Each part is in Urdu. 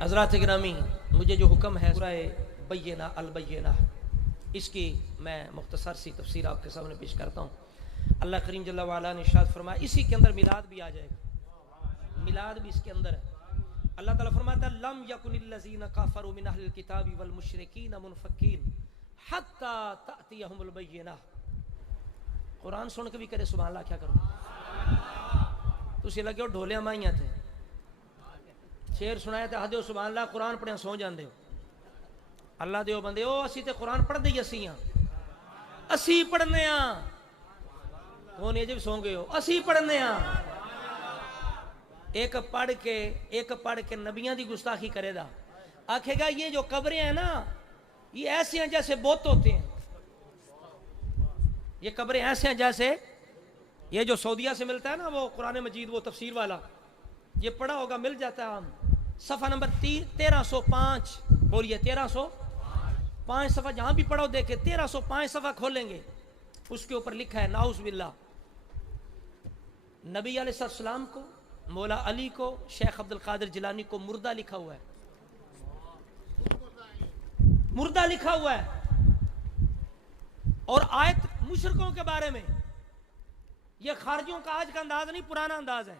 حضرات گرامی، مجھے جو حکم ہے سورہ بینہ البینہ، اس کی میں مختصر سی تفسیر آپ کے سامنے پیش کرتا ہوں۔ اللہ کریم جل وعلا نے ارشاد فرمایا، اسی کے اندر میلاد بھی آ جائے گا، میلاد بھی اس کے اندر ہے۔ اللہ تعالیٰ فرماتا ہے لم یکن الذین کفروا من اہل الکتاب والمشرکین منفکین حتی تأتیہم البینہ۔ قرآن سن کے بھی کرے سبحان اللہ، کیا کرو تسی لگے ہو ڈھولیاں مائیاں تھے، شیر سنایا تے ہدیو سبحان اللہ، قرآن پڑھیا سو جاندے ہو۔ اللہ دیو بندے او اسی تے قرآن پڑھ دئی اسی ہاں، اسی پڑھنے ہاں، وہ نہیں جب سو گئے ہو، اسی پڑھنے ہاں۔ ایک پڑھ کے نبیاں دی گستاخی کرے دا، آکھے گا یہ جو قبریں ہیں نا یہ ایسے ہیں جیسے بت ہوتے ہیں، یہ قبریں ایسے ہیں جیسے یہ جو سعودیہ سے ملتا ہے نا وہ قرآن مجید وہ تفسیر والا، یہ پڑھا ہوگا مل جاتا ہے، ہم صفحہ نمبر 1305 بولیے 1305 صفحہ جہاں بھی پڑھو دیکھیں 1305 صفحہ کھولیں گے، اس کے اوپر لکھا ہے نعوذ باللہ نبی علیہ السلام کو، مولا علی کو، شیخ عبد القادر جیلانی کو مردہ لکھا ہوا ہے، مردہ لکھا ہوا ہے۔ اور آیت مشرکوں کے بارے میں، یہ خارجیوں کا آج کا انداز نہیں، پرانا انداز ہے۔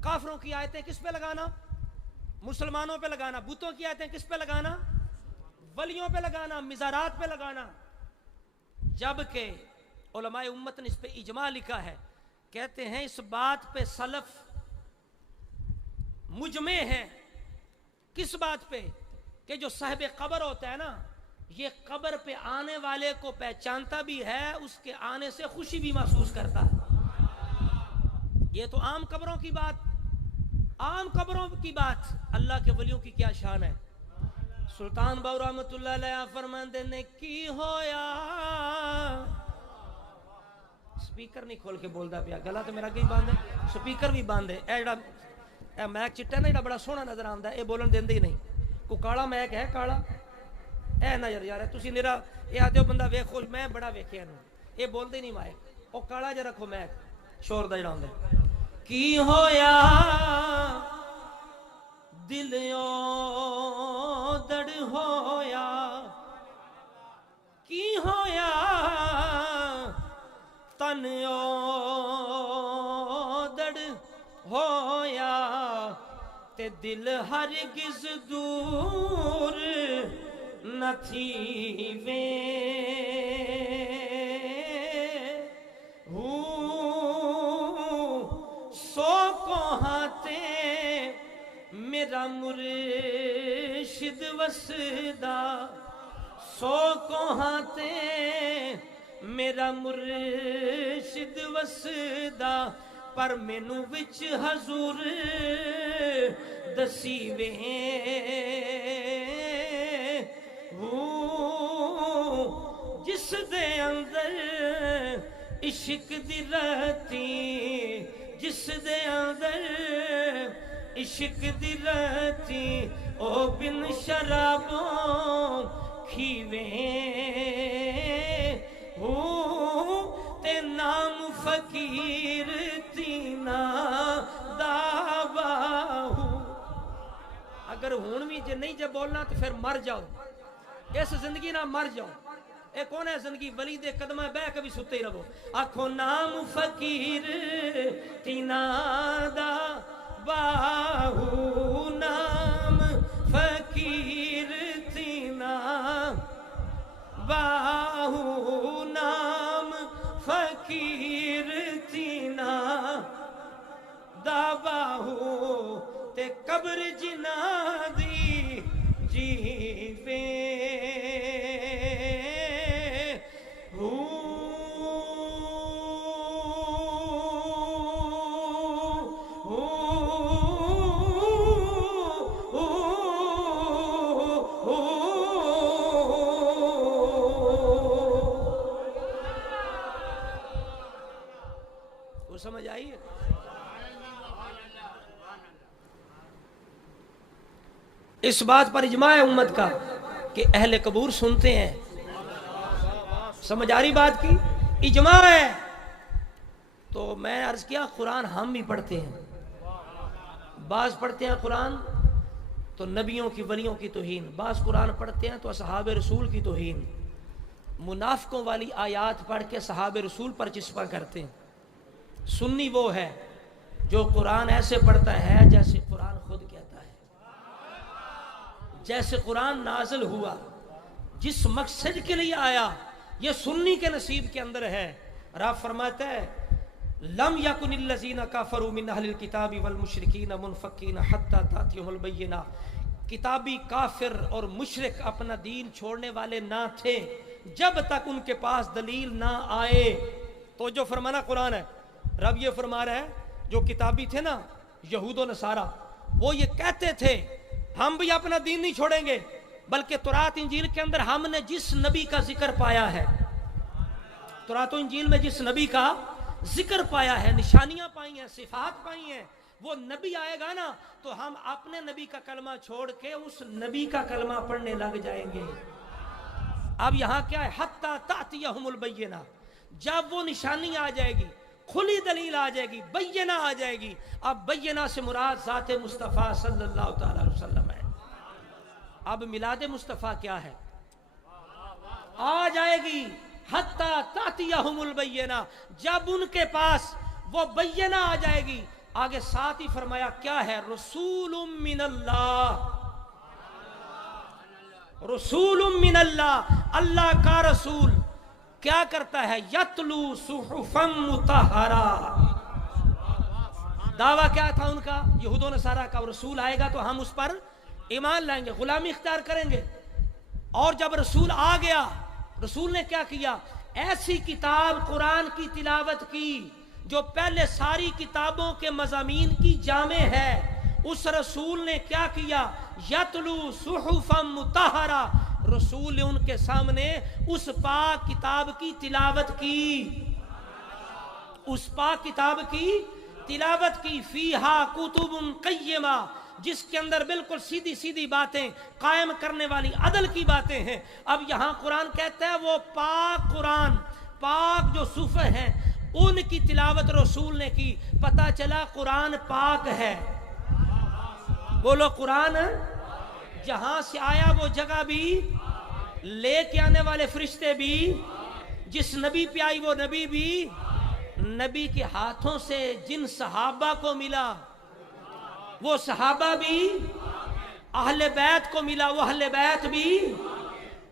کافروں کی آیتیں کس پہ لگانا؟ مسلمانوں پہ لگانا۔ بتوں کی آیتیں کس پہ لگانا؟ ولیوں پہ لگانا، مزارات پہ لگانا۔ جبکہ علماء امت نے اس پہ اجماع لکھا ہے، کہتے ہیں اس بات پہ سلف مجمع ہیں۔ کس بات پہ؟ کہ جو صاحب قبر ہوتا ہے نا، یہ قبر پہ آنے والے کو پہچانتا بھی ہے، اس کے آنے سے خوشی بھی محسوس کرتا ہے۔ یہ تو عام قبروں کی بات، عام قبروں کی بات، اللہ کے ولیوں کی کیا شان ہے۔ سلطان باو رحمت اللہ علیہ فرماندے نے کی ہویا، سپیکر نہیں کھول کے بولدا پیا، گلا تو میرا کہیں بند ہے، سپیکر بھی بند ہے۔ اے جڑا اے میک چٹا نا، جڑا بڑا سوہنا نظر آندا ہے، اے بولن دیندے ہی نہیں۔ کو کالا میک ہے، کالا اے نظر یار تسی میرا اے آدھے بندہ ویکھ خوش، میں بڑا ویکھیا نو، اے بولدے نہیں مائک، او کالا جا رکھو میک شور دا جڑا ہوندا ہے۔ کی ہویا دلیوں دڑ ہویا، کی ہویا تنیوں دڑ ہویا، تے دل ہرگز دور نہ تھی وے سو کوہاتے میرا مرشد وسدا، سو کوہاتے میرا مرشد وسدا، پر مینو وچ حضور دسی وے جس دے اندر عشق دی رتی، جس دے اندر عشق دی رتی، او بن شرابوں کھیوے تے نام فقیر تینا دعواہو۔ اگر ہون بھی جے نہیں جے بولنا تو پھر مر جاؤ، اس زندگی نہ مر جاؤ۔ اے کون ہے زندگی؟ ولی دے قدمہ بہ کبھی ستے ہی رہو۔ آکھو نام فقیر تینا دعواہو، نام فقیر تینا باہو، نام فقیر تینا دعواہو، تے قبر جنا دی جیوے سمجھ آئی ہے؟ اس بات پر اجماع ہے امت کا کہ اہل قبور سنتے ہیں۔ سمجھ آ رہی بات کی؟ اجماع ہے۔ تو میں عرض کیا قرآن ہم بھی پڑھتے ہیں، بعض پڑھتے ہیں قرآن تو نبیوں کی ولیوں کی توہین، بعض قرآن پڑھتے ہیں تو اصحاب رسول کی توہین، منافقوں والی آیات پڑھ کے صحاب رسول پر چسپاں کرتے ہیں۔ سنی وہ ہے جو قرآن ایسے پڑھتا ہے جیسے قرآن خود کہتا ہے، جیسے قرآن نازل ہوا، جس مقصد کے لیے آیا، یہ سنی کے نصیب کے اندر ہے۔ رب فرماتا ہے لم یکن الذین کفروا من اہل الکتاب والمشرکین منفکین حتی تأتیہم البینہ، کتابی کافر اور مشرک اپنا دین چھوڑنے والے نہ تھے جب تک ان کے پاس دلیل نہ آئے۔ تو جو فرمانا قرآن ہے، رب یہ فرما رہا ہے جو کتابی تھے نا یہود و نصارہ، وہ یہ کہتے تھے ہم بھی اپنا دین نہیں چھوڑیں گے، بلکہ تورات انجیل کے اندر ہم نے جس نبی کا ذکر پایا ہے، تورات و انجیل میں جس نبی کا ذکر پایا ہے، نشانیاں پائی ہیں، صفات پائی ہیں، وہ نبی آئے گا نا تو ہم اپنے نبی کا کلمہ چھوڑ کے اس نبی کا کلمہ پڑھنے لگ جائیں گے۔ اب یہاں کیا ہے، حتی تأتیہم البینہ، جب وہ نشانی آ جائے گی، کھلی دلیل آ جائے گی، بینہ آ جائے گی۔ اب بینہ سے مراد ذات مصطفیٰ صلی اللہ تعالی علیہ وسلم ہے۔ اب میلاد مصطفیٰ کیا ہے، آ جائے گی حتی تأتیہم البینہ، جب ان کے پاس وہ بینہ آ جائے گی۔ آگے ساتھ ہی فرمایا کیا ہے، رسول من اللہ، رسول من اللہ، اللہ کا رسول کیا کرتا ہے، یتلو صحفا مطہرہ۔ دعویٰ کیا تھا ان کا، یہود و نصارہ کا، رسول آئے گا تو ہم اس پر ایمان لائیں گے، غلامی اختیار کریں گے۔ اور جب رسول آ گیا، رسول نے کیا کیا، ایسی کتاب قرآن کی تلاوت کی جو پہلے ساری کتابوں کے مضامین کی جامع ہے۔ اس رسول نے کیا کیا، یتلو صحفا مطہرہ، رسول نے ان کے سامنے اس پاک کتاب کی تلاوت کی، اس پاک کتاب کی تلاوت کی، فیہا کتب قیمہ، جس کے اندر بالکل سیدھی سیدھی باتیں، قائم کرنے والی عدل کی باتیں ہیں۔ اب یہاں قرآن کہتا ہے وہ پاک قرآن، پاک جو صحف ہیں ان کی تلاوت رسول نے کی، پتہ چلا قرآن پاک ہے۔ بولو قرآن جہاں سے آیا وہ جگہ بھی، لے کے آنے والے فرشتے بھی، جس نبی پہ آئی وہ نبی بھی، نبی کے ہاتھوں سے جن صحابہ کو ملا وہ صحابہ بھی، اہل بیت کو ملا وہ اہل بیت بھی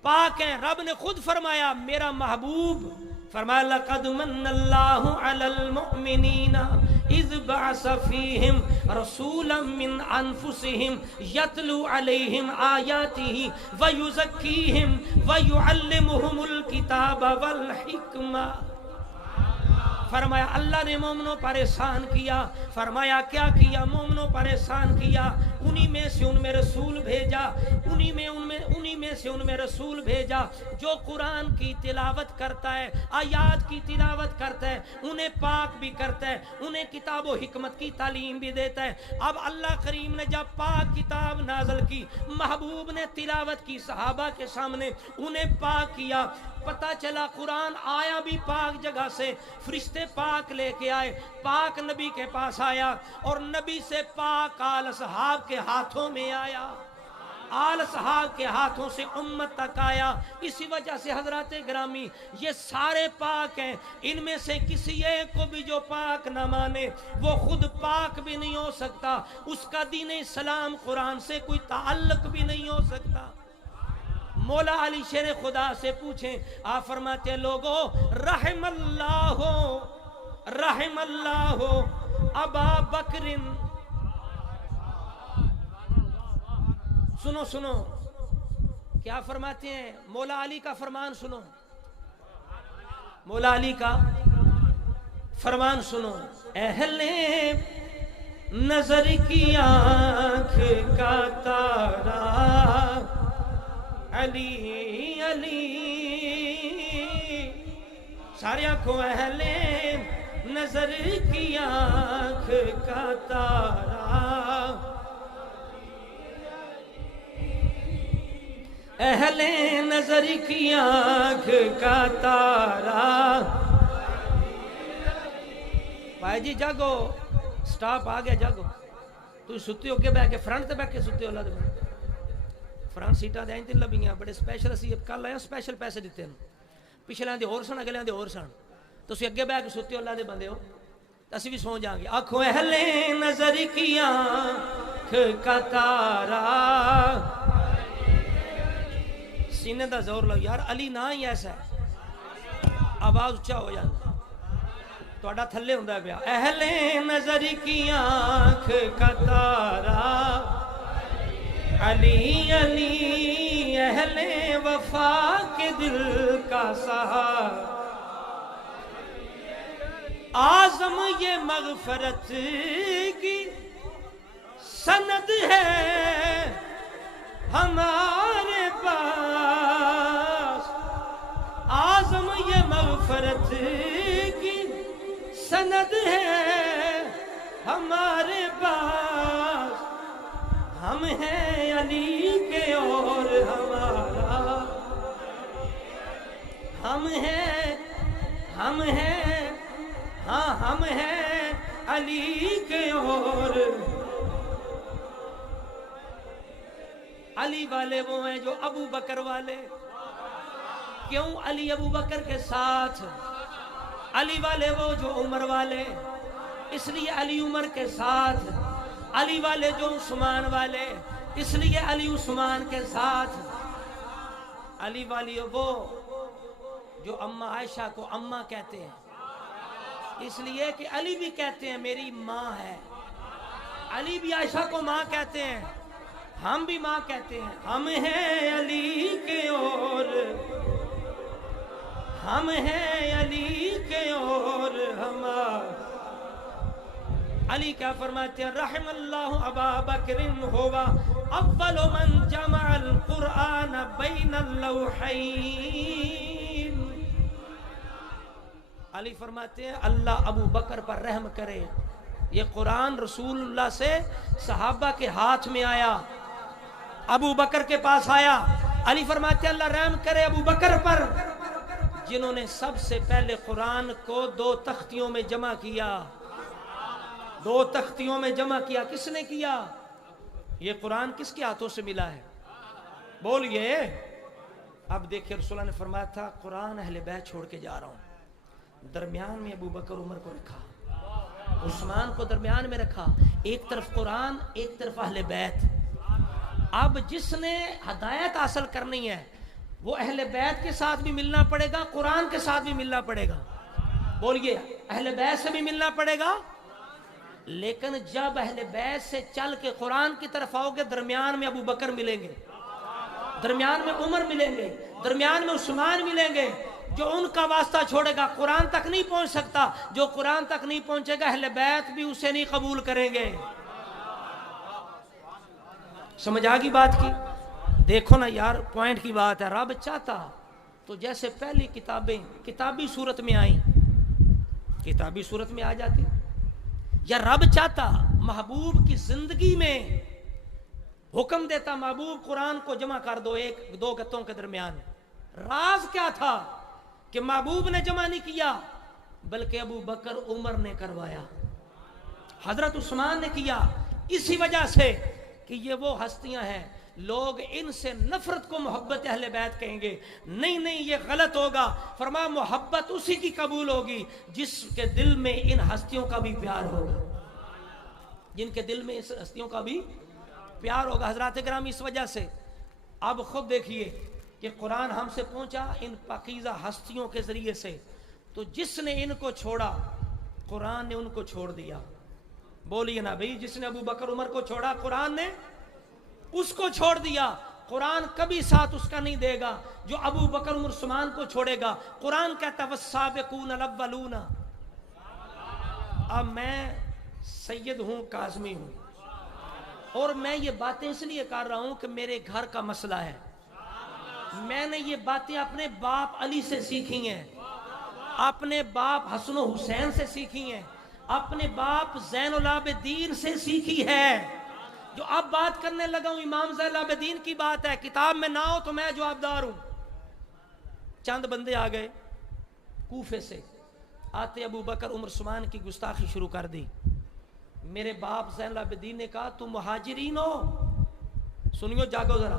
پاک ہیں۔ رب نے خود فرمایا میرا محبوب، فرمایا لقد من اللہ علی المؤمنین اذ بعث فیہم رسولا من انفسہم یتلو علیہم آیاتہ ویزکیہم ویعلمہم الکتاب والحکمہ۔ فرمایا اللہ نے مومنوں پر احسان کیا، فرمایا کیا کیا، مومنوں پر احسان کیا، انہی میں سے ان میں رسول بھیجا، انہی میں سے ان میں رسول بھیجا جو قرآن کی تلاوت کرتا ہے، آیات کی تلاوت کرتا ہے، انہیں پاک بھی کرتا ہے، انہیں کتاب و حکمت کی تعلیم بھی دیتا ہے۔ اب اللہ کریم نے جب پاک کتاب نازل کی، محبوب نے تلاوت کی صحابہ کے سامنے، انہیں پاک کیا، پتہ چلا قرآن آیا بھی پاک جگہ سے، فرشتے پاک لے کے آئے، پاک نبی کے پاس آیا، اور نبی سے پاک آل صحاب کے ہاتھوں میں آیا، آل صحاب کے ہاتھوں سے امت تک آیا۔ اسی وجہ سے حضرات گرامی یہ سارے پاک ہیں، ان میں سے کسی ایک کو بھی جو پاک نہ مانے وہ خود پاک بھی نہیں ہو سکتا، اس کا دین اسلام قرآن سے کوئی تعلق بھی نہیں ہو سکتا۔ مولا علی شیر خدا سے پوچھیں، آپ فرماتے ہیں لوگو رحم اللہ ابا بکر، سنو کیا فرماتے ہیں، مولا علی کا فرمان سنو، مولا علی کا فرمان سنو، اہل نظر کی آنکھ کا تارا علی علی، سارے آنکھوں اہل نظر کی آنکھ کا تارا، اہل نظر کی آنکھ کا تارا۔ بھائی جی جاگو، سٹاپ آ گیا، جاگو، تو ستے ہو کے بہ کے فرنٹ تے بیٹھ کے ستے ہو، اللہ دے فرنٹ سیٹاں دے تے لبیاں بڑے سپیشل اسی کل آئے سپیشل پیسے دیتے ہیں پچھلیاں دے ہور سن اگلیاں دے ہور سن تسی اگے بیٹھ کے ستے ہو اللہ دے بندے ہو اسی بھی سو جاؤں گے آنکھوں اہل نظر کی آنکھ کا تارا سینے دا زور لو یار علی نا ہی ایسا ہے آواز اچھا ہو جاتا تھوڑا تھلے ہوندہ پیا اہل نظر کی آنکھ کا تارا علی علی اہل وفا کے دل کا سہارا اعظم یہ مغفرت کی سند ہے ہمارے پاس اعظم یہ مغفرت کی سند ہے ہمارے پاس ہم ہیں علی کے اور ہمارا ہم ہیں ہاں ہم ہیں علی کے اور علی والے وہ ہیں جو ابو بکر والے کیوں علی ابو بکر کے ساتھ علی والے وہ جو عمر والے اس لیے علی عمر کے ساتھ علی والے جو عثمان والے اس لیے علی عثمان کے ساتھ علی والی وہ جو اماں عائشہ کو اماں کہتے ہیں اس لیے کہ علی بھی کہتے ہیں میری ماں ہے علی بھی عائشہ کو ماں کہتے ہیں ہم بھی ماں کہتے ہیں ہم ہیں علی کے اور ہم ہیں علی کے اور ہمارے علی کیا فرماتے ہیں رحم اللہ ابا بکر ہوا اول من جمع القرآن بین اللوحین علی فرماتے ہیں اللہ ابو بکر پر رحم کرے یہ قرآن رسول اللہ سے صحابہ کے ہاتھ میں آیا ابو بکر کے پاس آیا علی فرماتے ہیں اللہ رحم کرے ابو بکر پر جنہوں نے سب سے پہلے قرآن کو 2 تختیوں میں جمع کیا 2 تختیوں میں جمع کیا کس نے کیا یہ قرآن کس کے ہاتھوں سے ملا ہے بولیے اب دیکھیں رسول اللہ نے فرمایا تھا قرآن اہل بیت چھوڑ کے جا رہا ہوں درمیان میں ابو بکر عمر کو رکھا عثمان کو درمیان میں رکھا ایک طرف قرآن ایک طرف اہل بیت اب جس نے ہدایت حاصل کرنی ہے وہ اہل بیت کے ساتھ بھی ملنا پڑے گا قرآن کے ساتھ بھی ملنا پڑے گا بولیے اہل بیت سے بھی ملنا پڑے گا لیکن جب اہل بیت سے چل کے قرآن کی طرف آؤ گے درمیان میں ابو بکر ملیں گے درمیان میں عمر ملیں گے درمیان میں عثمان ملیں گے جو ان کا واسطہ چھوڑے گا قرآن تک نہیں پہنچ سکتا جو قرآن تک نہیں پہنچے گا اہل بیت بھی اسے نہیں قبول کریں گے سمجھ آگی بات کی دیکھو نا یار پوائنٹ کی بات ہے رب چاہتا تو جیسے پہلی کتابیں کتابی صورت میں آئیں کتابی صورت میں آ جاتی یا رب چاہتا محبوب کی زندگی میں حکم دیتا محبوب قرآن کو جمع کر دو 1-2 گتوں کے درمیان راز کیا تھا کہ محبوب نے جمع نہیں کیا بلکہ ابو بکر عمر نے کروایا حضرت عثمان نے کیا اسی وجہ سے کہ یہ وہ ہستیاں ہیں لوگ ان سے نفرت کو محبت اہل بیت کہیں گے نہیں یہ غلط ہوگا فرمایا محبت اسی کی قبول ہوگی جس کے دل میں ان ہستیوں کا بھی پیار ہوگا جن کے دل میں اس ہستیوں کا بھی پیار ہوگا حضرات کرام اس وجہ سے اب خود دیکھیے کہ قرآن ہم سے پہنچا ان پاکیزہ ہستیوں کے ذریعے سے تو جس نے ان کو چھوڑا قرآن نے ان کو چھوڑ دیا بولیے نا بھئی جس نے ابو بکر عمر کو چھوڑا قرآن نے اس کو چھوڑ دیا قرآن کبھی ساتھ اس کا نہیں دے گا جو ابو بکر عمر عثمان کو چھوڑے گا قرآن کہتا والسابقون الاولون اب میں سید ہوں کاظمی ہوں اور میں یہ باتیں اس لیے کر رہا ہوں کہ میرے گھر کا مسئلہ ہے میں نے یہ باتیں اپنے باپ علی سے سیکھی ہیں اپنے باپ حسن و حسین سے سیکھی ہیں اپنے باپ زین العابدین سے سیکھی ہے جو اب بات کرنے لگا ہوں امام زین العابدین کی بات ہے کتاب میں نہ ہو تو میں جوابدار ہوں چند بندے آ گئے کوفے سے آتے ابو بکر عمر عثمان کی گستاخی شروع کر دی میرے باپ زین العابدین نے کہا تم مہاجرین ہو سنیو جاگو ذرا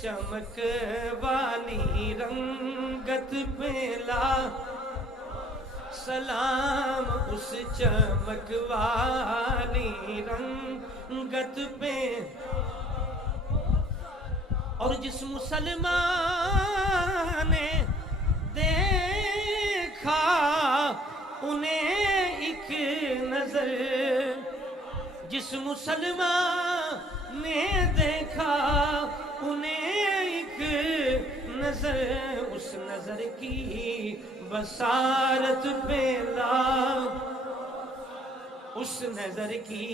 چمک والی رنگت پہ لا سلام، اس چمک والی رنگت پہ، اور جس مسلمان نے دیکھا انہیں ایک نظر، جس مسلمان نے دیکھا انہیں ایک نظر، اس نظر کی بصارت پہ لا، اس نظر کی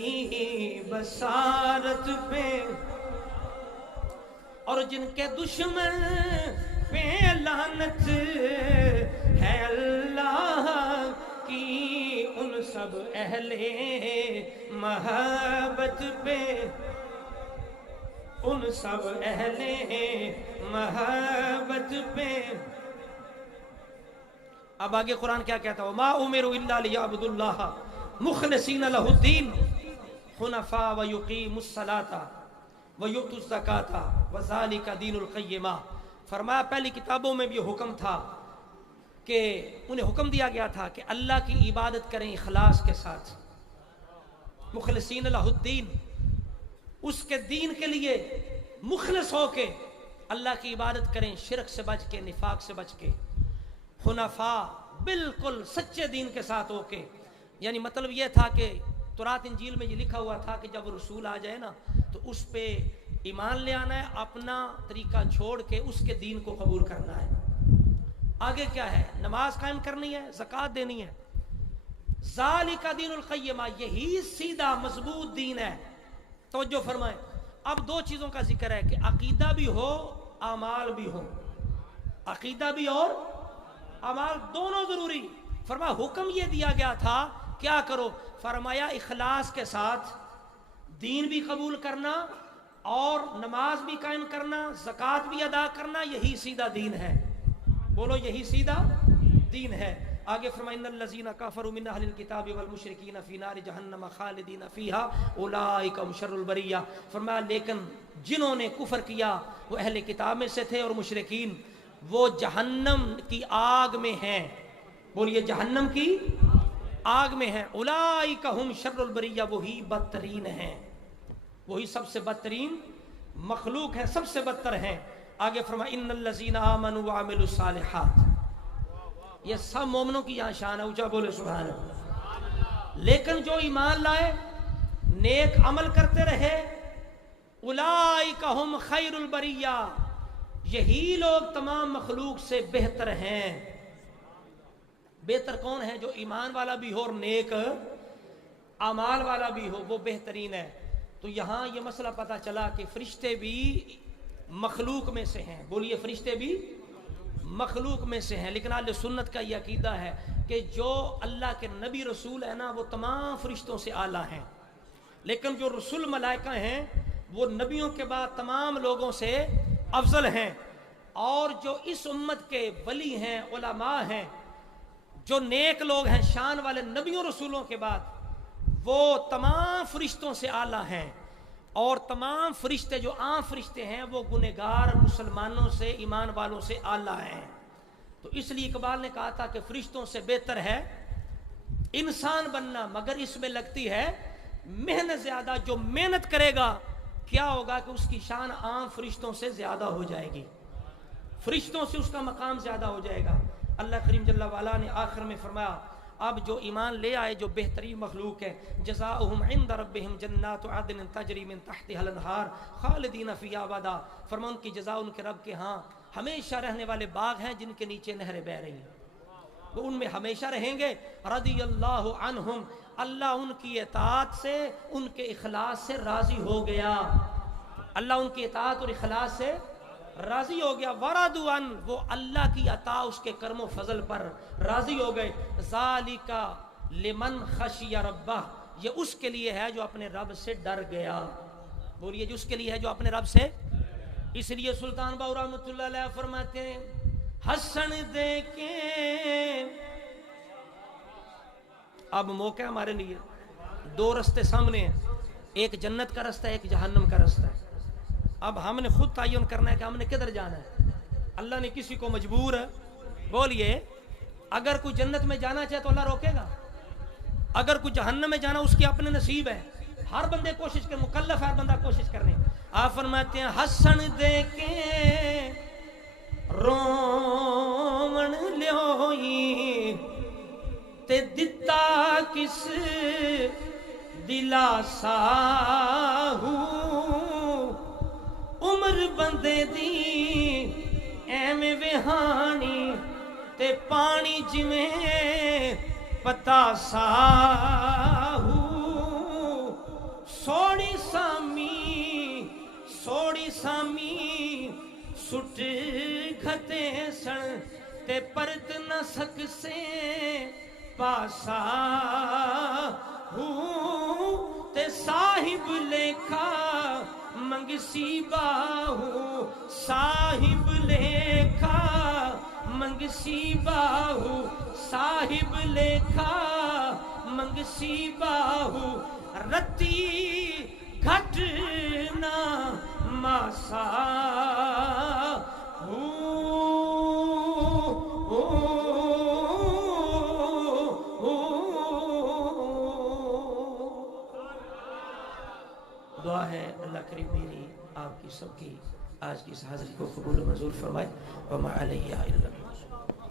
بصارت پہ، اور جن کے دشمن پہ لعنت ہے اللہ کی، ان سب اہل محبت پہ، ان سب اہل محبت پہ۔ اب آگے قرآن کیا کہتا ہے؟ وَمَا أُمِرُوا إِلَّا لِيَعْبُدُوا اللَّهَ مُخْلِصِينَ لَهُ الدِّينَ حُنَفَاءَ وَيُقِيمُوا الصَّلَاةَ وَيُؤْتُوا الزَّكَاةَ وَذَلِكَ دِينُ الْقَيِّمَةِ۔ فرمایا پہلی کتابوں میں بھی حکم تھا کہ انہیں حکم دیا گیا تھا کہ اللہ کی عبادت کریں اخلاص کے ساتھ، مخلصین لہ الدین، اس کے دین کے لیے مخلص ہو کے اللہ کی عبادت کریں، شرک سے بچ کے، نفاق سے بچ کے، حنفاء بالکل سچے دین کے ساتھ ہو کے۔ یعنی مطلب یہ تھا کہ تورات انجیل میں یہ لکھا ہوا تھا کہ جب رسول آ جائے نا تو اس پہ ایمان لے آنا ہے، اپنا طریقہ چھوڑ کے اس کے دین کو قبول کرنا ہے۔ آگے کیا ہے؟ نماز قائم کرنی ہے، زکوٰۃ دینی ہے۔ ذالک دین القیمہ، یہی سیدھا مضبوط دین ہے۔ توجہ فرمائیں، اب دو چیزوں کا ذکر ہے کہ عقیدہ بھی ہو، اعمال بھی ہو، عقیدہ بھی اور اعمال دونوں ضروری۔ فرمایا حکم یہ دیا گیا تھا کیا کرو؟ فرمایا اخلاص کے ساتھ دین بھی قبول کرنا اور نماز بھی قائم کرنا، زکوٰۃ بھی ادا کرنا، یہی سیدھا دین ہے۔ بولو یہی سیدھا دین ہے۔ آگے فرمایا ان الذین کفروا من اہل الکتاب والمشرکین فی نار جہنم خالدین فیہا اولئک هم شر البریہ۔ فرمایا لیکن جنہوں نے کفر کیا وہ اہل کتاب میں سے تھے اور مشرکین، وہ جہنم کی آگ میں ہیں۔ بولیے جہنم کی آگ میں ہیں۔ اولئک هم شر البریہ، وہی بدترین ہیں، وہی سب سے بدترین مخلوق ہیں، سب سے بدتر ہیں۔ آگے فرمایا ان الذین آمنوا وعملوا الصالحات، یہ سب مومنوں کی یہاں شان ہے، اونچا بولے سبحان اللہ۔ لیکن جو ایمان لائے، نیک عمل کرتے رہے، اولئک هم خیر البریہ، یہی لوگ تمام مخلوق سے بہتر ہیں۔ بہتر کون ہے؟ جو ایمان والا بھی ہو اور نیک اعمال والا بھی ہو، وہ بہترین ہے۔ تو یہاں یہ مسئلہ پتہ چلا کہ فرشتے بھی مخلوق میں سے ہیں۔ بولیے فرشتے بھی مخلوق میں سے ہیں، لیکن اہل سنت کا یہ عقیدہ ہے کہ جو اللہ کے نبی رسول ہیں نا وہ تمام فرشتوں سے اعلیٰ ہیں، لیکن جو رسول ملائکہ ہیں وہ نبیوں کے بعد تمام لوگوں سے افضل ہیں، اور جو اس امت کے ولی ہیں، علماء ہیں، جو نیک لوگ ہیں، شان والے نبیوں رسولوں کے بعد، وہ تمام فرشتوں سے اعلیٰ ہیں، اور تمام فرشتے جو عام فرشتے ہیں وہ گنہگار مسلمانوں سے، ایمان والوں سے اعلیٰ ہیں۔ تو اس لیے اقبال نے کہا تھا کہ فرشتوں سے بہتر ہے انسان بننا، مگر اس میں لگتی ہے محنت زیادہ۔ جو محنت کرے گا کیا ہوگا کہ اس کی شان عام فرشتوں سے زیادہ ہو جائے گی، فرشتوں سے اس کا مقام زیادہ ہو جائے گا۔ اللہ کریم جل وعلا نے آخر میں فرمایا اب جو ایمان لے آئے، جو بہترین مخلوق ہے، جزاؤہم عند ربہم جنات عدن تجری من تحتها الانہار خالدین فیہا ابدا۔ فرمان ان کی جزا ان کے رب کے ہاں ہمیشہ رہنے والے باغ ہیں جن کے نیچے نہریں بہہ رہی ہیں، وہ ان میں ہمیشہ رہیں گے۔ رضی اللہ عنہم، اللہ ان کی اطاعت سے، ان کے اخلاص سے راضی ہو گیا، اللہ ان کی اطاعت اور اخلاص سے راضی ہو گیا۔ ورضوا عنہ، وہ اللہ کی عطا اس کے کرم و فضل پر راضی ہو گئے۔ ذالک لمن خشی ربہ، یہ اس کے لیے ہے جو اپنے رب سے ڈر گیا۔ بولیے جو اس کے لیے ہے جو اپنے رب سے۔ اس لیے سلطان باؤ رحمۃ اللہ علیہ فرماتے ہیں حسن دیکھیں، اب موقع ہمارے لیے، دو رستے سامنے ہیں، ایک جنت کا رستہ ہے، ایک جہنم کا رستہ ہے۔ اب ہم نے خود تعین کرنا ہے کہ ہم نے کدھر جانا ہے. اللہ نے کسی کو مجبور بولیے اگر کوئی جنت میں جانا چاہے تو اللہ روکے گا؟ اگر کوئی جہنم میں جانا اس کے اپنے نصیب ہے. ہر بندے کوشش کر، مکلف ہے ہر بندہ کوشش کرنے. آپ فرماتے ہیں ہسن دے کے رومن لیوئی تے دتا کس دلاسا عمر بندے دی ایویں وہانی تے پانی جویں پتاسا سوڑی سامی سٹ گھتے سن تے پرت نہ سک سے پاسا تے صاحب لیکھا منگسی باہو صاحب لیکھا منگسی باہو صاحب لیکھا منگسی باہو رتی گھٹ نہ ماسا دعا ہے اللہ کریم میری آپ کی سب کی آج کی اس حاضری کو قبول و منظور فرمائے. وما علیہ الا البلاغ.